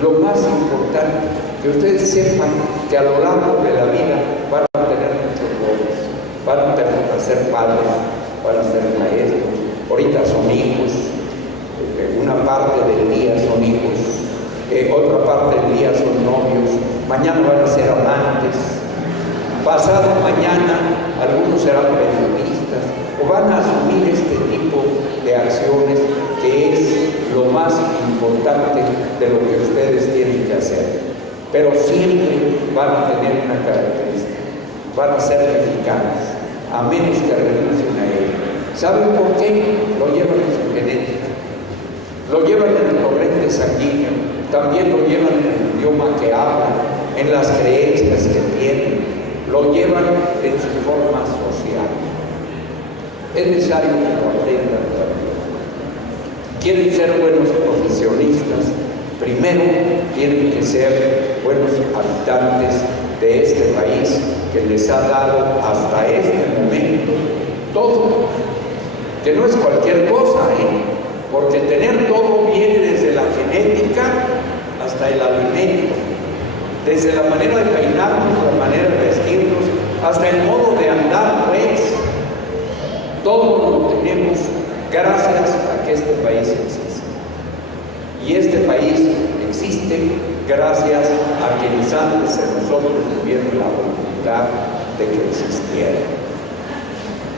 lo más importante? Que ustedes sepan que a lo largo de la vida van a tener muchos roles, van a ser padres, van a ser maestros. Ahorita son hijos, una parte del día son hijos, otra parte del día son novios, mañana van a ser amantes, pasado mañana algunos serán periodistas o van a asumir este tipo de acciones que es lo más importante de lo que ustedes tienen que hacer. Pero siempre van a tener una característica, van a ser mexicanos, a menos que renuncien a ello. ¿Saben por qué? Lo llevan en su genética, lo llevan en el torrente sanguíneo, también lo llevan en el idioma que hablan, en las creencias que tienen, lo llevan en su forma social. Es necesario que lo aprendan también. Quieren ser buenos profesionistas, primero tienen que ser buenos habitantes de este país que les ha dado hasta este momento todo. Que no es cualquier cosa, porque tener todo viene desde la genética hasta el alimento, desde la manera de peinarnos, la manera de vestirnos, hasta el modo de andar, pues. Todo lo tenemos gracias a que este país existe. Y este país existe gracias a quienes antes de nosotros tuvieron la voluntad de que existiera.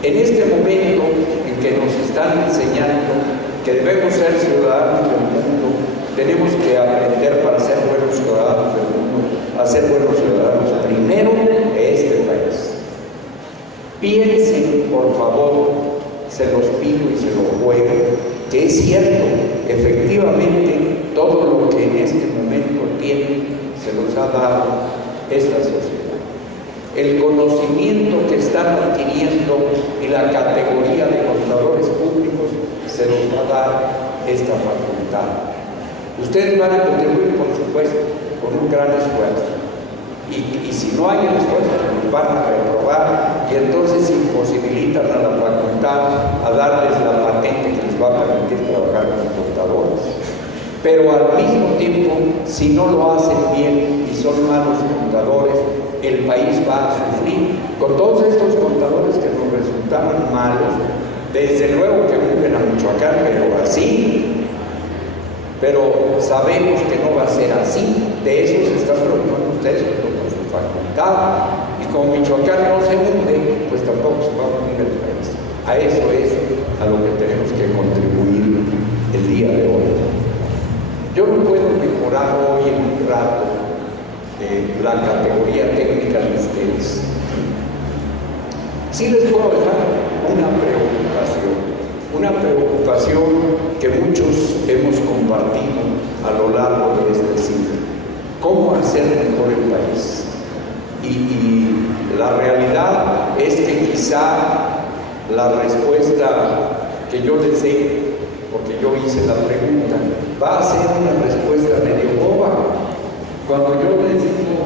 En este momento en que nos están enseñando que debemos ser ciudadanos del mundo, tenemos que aprender para ser buenos ciudadanos del mundo, a ser buenos ciudadanos primero de este país. Piensen, por favor, se los pido y se los ruego, que es cierto, efectivamente, todo lo que en este momento tienen se los ha dado esta sociedad. El conocimiento que están adquiriendo y la categoría de contadores públicos se los va a dar esta facultad. Ustedes van a contribuir, por supuesto, con un gran esfuerzo. Y si no hay el esfuerzo, nos van a reprobar y entonces imposibilitan a la facultad a darles la patente que les va a permitir trabajar como contadores. Pero al mismo tiempo, si no lo hacen bien y son malos contadores, el país va a sufrir. Con todos estos contadores que nos resultaron malos, desde luego que viven a Michoacán, pero así. Pero sabemos que no va a ser así. De eso se están preocupando ustedes con su facultad. Y como Michoacán no se hunde, pues tampoco se va a hundir el país. A eso es a lo que tenemos que contribuir el día de hoy. Yo no puedo mejorar hoy en un rato la categoría técnica de ustedes. Sí les puedo dejar una preocupación que muchos hemos compartido a lo largo de este siglo. ¿Cómo hacer mejor el país? Y la realidad es que quizá la respuesta que yo les dé, porque yo hice la pregunta, va a ser una respuesta medio boba. Cuando yo les digo,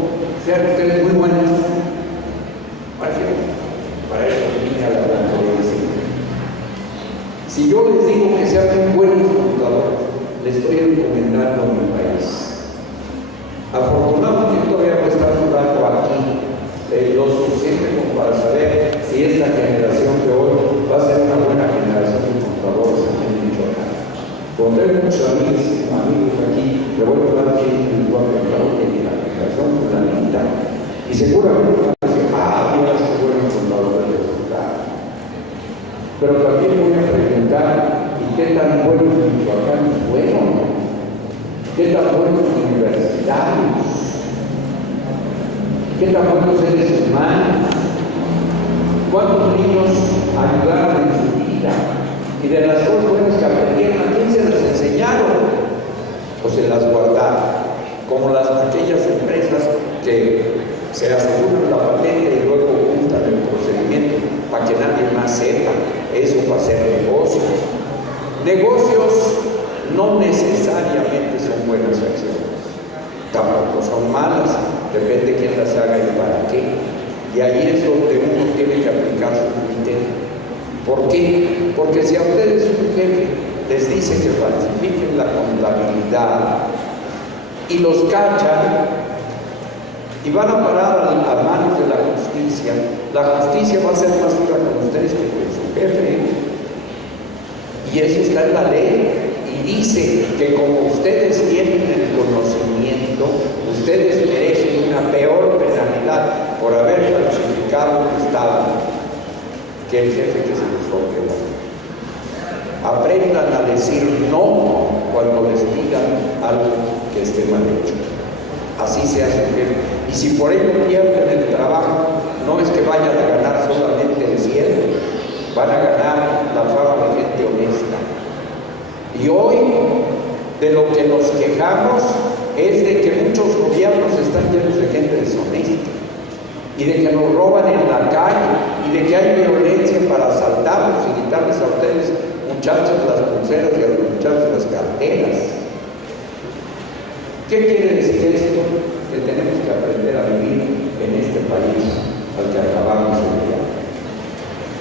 sean ustedes muy buenos, para eso vine a la conferencia. Si yo les digo que sean muy buenos contadores, les estoy encomendando a mi país. Afortunadamente todavía no están jugando aquí lo suficiente como para saber si esta generación de hoy va a ser una buena generación de contadores aquí en Michoacán. Con muchos amigos Y seguramente van a decir, Dios, qué bueno contador de resultados. Pero también voy a preguntar, ¿y qué tan buenos michoacanos fueron? ¿Qué tan buenos universitarios? ¿Qué tan buenos seres humanos? ¿Cuántos niños ayudaron en su vida? Y de las cosas buenas que aprendieron, ¿a quién se las enseñaron? O se las guardaron, como aquellas empresas que se aseguran la patente y luego ocultan el procedimiento para que nadie más sepa. Eso para hacer negocios. Negocios no necesariamente son buenas acciones, tampoco son malas, depende de quién las haga y para qué. Y ahí es donde uno tiene que aplicar su criterio. ¿Por qué? Porque si a ustedes un jefe les dice que falsifiquen la contabilidad y los cachan y van a parar a manos de la justicia va a ser más dura con ustedes que con su jefe. Y eso está en la ley. Y dice que como ustedes tienen el conocimiento, ustedes merecen una peor penalidad por haber falsificado un estado que el jefe que se les ordenó. Aprendan a decir no cuando les pidan algo que esté mal hecho. Así se hace un jefe. Y si por ello pierden el trabajo, no es que vayan a ganar solamente el cielo, van a ganar la fama de gente honesta. Y hoy, de lo que nos quejamos es de que muchos gobiernos están llenos de gente deshonesta, y de que nos roban en la calle, y de que hay violencia para asaltarlos y quitarles a ustedes, muchachos, las pulseras y a los muchachos las carteras. ¿Qué quiere decir esto? Que tenemos que aprender a vivir en este país al que acabamos de llegar.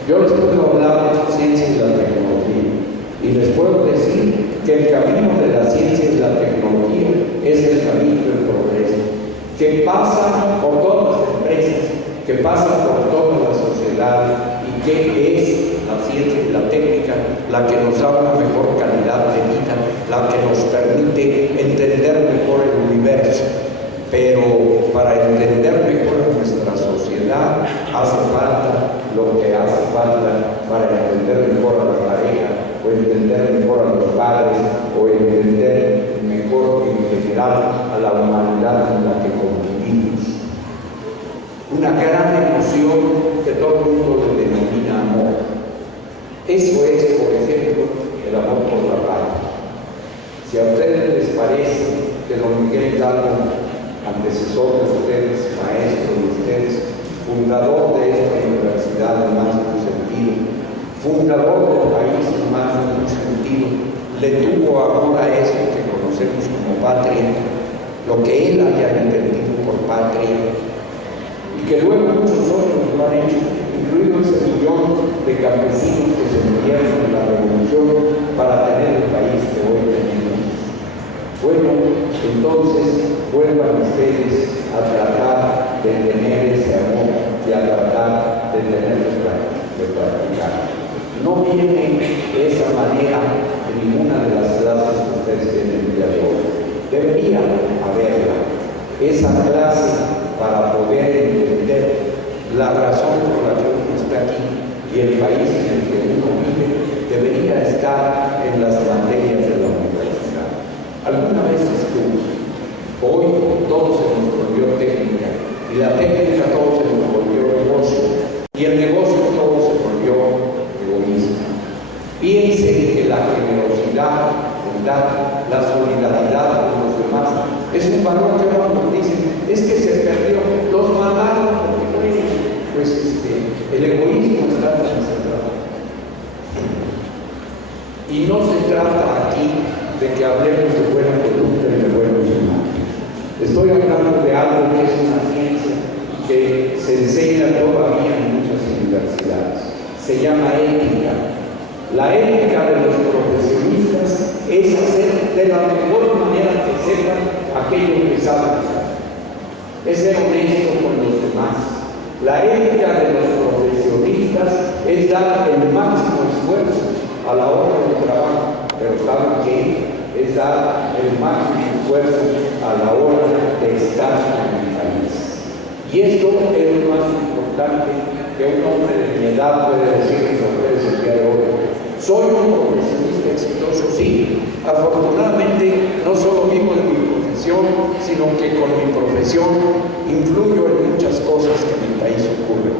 Yo les puedo hablar de la ciencia y la tecnología, y les puedo decir que el camino de la ciencia y la tecnología es el camino del progreso, que pasa por todas las empresas, que pasa por toda la sociedad, y que es la ciencia y la técnica la que nos da una mejor calidad de vida, la que nos permite entender mejor el universo. Pero para entender mejor nuestra sociedad hace falta lo que hace falta para entender mejor a la pareja, o entender mejor a los padres, o entender mejor en general a la humanidad en la que convivimos. Una gran emoción que todo el mundo le denomina amor. Eso es, por ejemplo, el amor por la paz. Si a ustedes les parece que don Miguel Hidalgo, antecesor de ustedes, maestro de ustedes, fundador de esta universidad en más de un sentido, fundador del país en más de un sentido, le tuvo amor a eso que conocemos como patria, lo que él haya entendido por patria, y que luego muchos otros lo han hecho, incluido ese millón de campesinos que se murieron en la revolución para tener el país que hoy tenemos. Bueno, entonces vuelvan ustedes a tratar de tener ese amor y a tratar de tenerlo de practicar. No viene de esa manera en ninguna de las clases que ustedes tienen el día de hoy. Debería haberla, esa clase para poder entender la razón por la que uno está aquí y el país en el que uno vive debería estar en las materias de la universidad. Alguna vez estuvo, hoy todo se nos volvió técnica, y la técnica todo se nos volvió negocio, y el negocio todo se volvió egoísmo. Piensen que la generosidad, la solidaridad con los demás es un valor que nos dicen, es que se perdió, los mataron porque no es, pues el egoísmo está concentrado. Y no se trata aquí de que hablemos de buena conducta y de buenos humanos. Estoy hablando de algo que es una ciencia que se enseña todavía en muchas universidades. Se llama ética. La ética de los profesionistas es hacer de la mejor manera que sepan aquello que saben hacer. Es ser honesto con los demás. La ética de los profesionistas es dar el máximo esfuerzo a la hora del trabajo, pero ¿saben qué? Es dar el máximo esfuerzo a la hora de estar en el país. Y esto es lo más importante que un hombre de mi edad puede decirles a ustedes el día de hoy. Soy un profesionista exitoso, sí. Afortunadamente, no solo vivo de mi profesión, sino que con mi profesión influyo en muchas cosas que en mi país ocurren.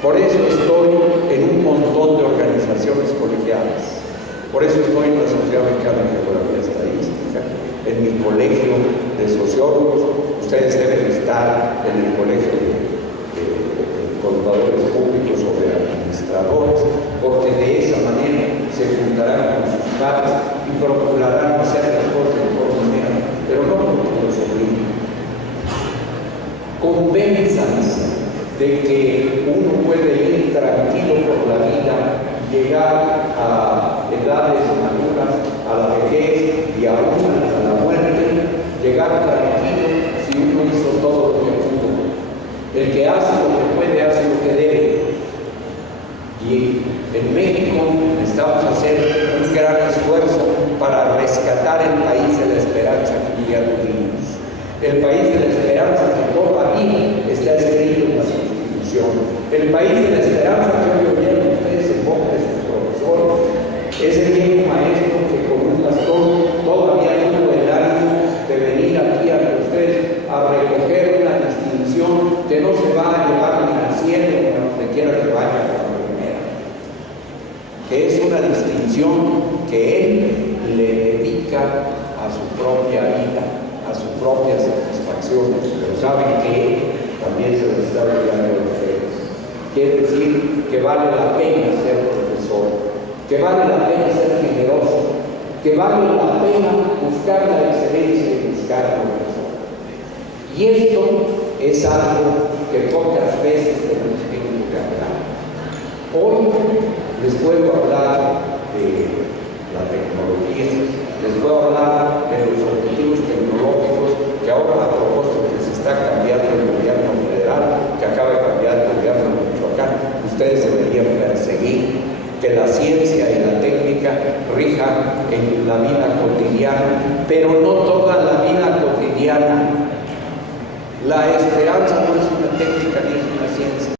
Por eso estoy en un montón de organizaciones colegiadas. Por eso estoy en la Sociedad Mexicana de Geografía Estadística, en mi colegio de sociólogos. Ustedes deben estar en el colegio de contadores públicos o de administradores, porque de esa manera se juntarán con sus padres y procurarán hacer las cosas de mejor manera, pero no porque los obliguen. Convénzanse de que uno puede ir tranquilo por la vida, llegar a edades maduras, a la vejez y aún a la muerte, llegar tranquilo si uno hizo todo lo que pudo. El que hace lo que puede, hace lo que debe. Y en México necesitamos hacer un gran esfuerzo para rescatar el país de la esperanza que ya tuvimos. El país de la esperanza que todavía está escrito en la Constitución. El país de la esperanza que hoy oyeron ustedes en boca de sus profesores. Ese viejo maestro que con un bastón todavía tuvo el ánimo de venir aquí a ustedes a recoger una distinción que no se va a llevar ni al cielo ni a donde quiera que vaya a la primera, que es una distinción que él le dedica a su propia vida, a sus propias satisfacciones, pero saben que también se les está olvidando a ustedes. Quiere decir que vale la pena ser profesor, que vale la pena ser generoso, que vale la pena buscar la excelencia y buscar lo mejor. Y esto es algo que pocas veces tenemos tiempo de hablar. Hoy les puedo hablar de la tecnología, les puedo hablar de los objetivos tecnológicos que ahora, a propósito que se está cambiando el gobierno federal, que acaba de cambiar el gobierno de Michoacán, ustedes deberían perseguir que la ciencia y la técnica rijan en la vida cotidiana, pero no toda la vida cotidiana. La esperanza no es una técnica ni es una ciencia.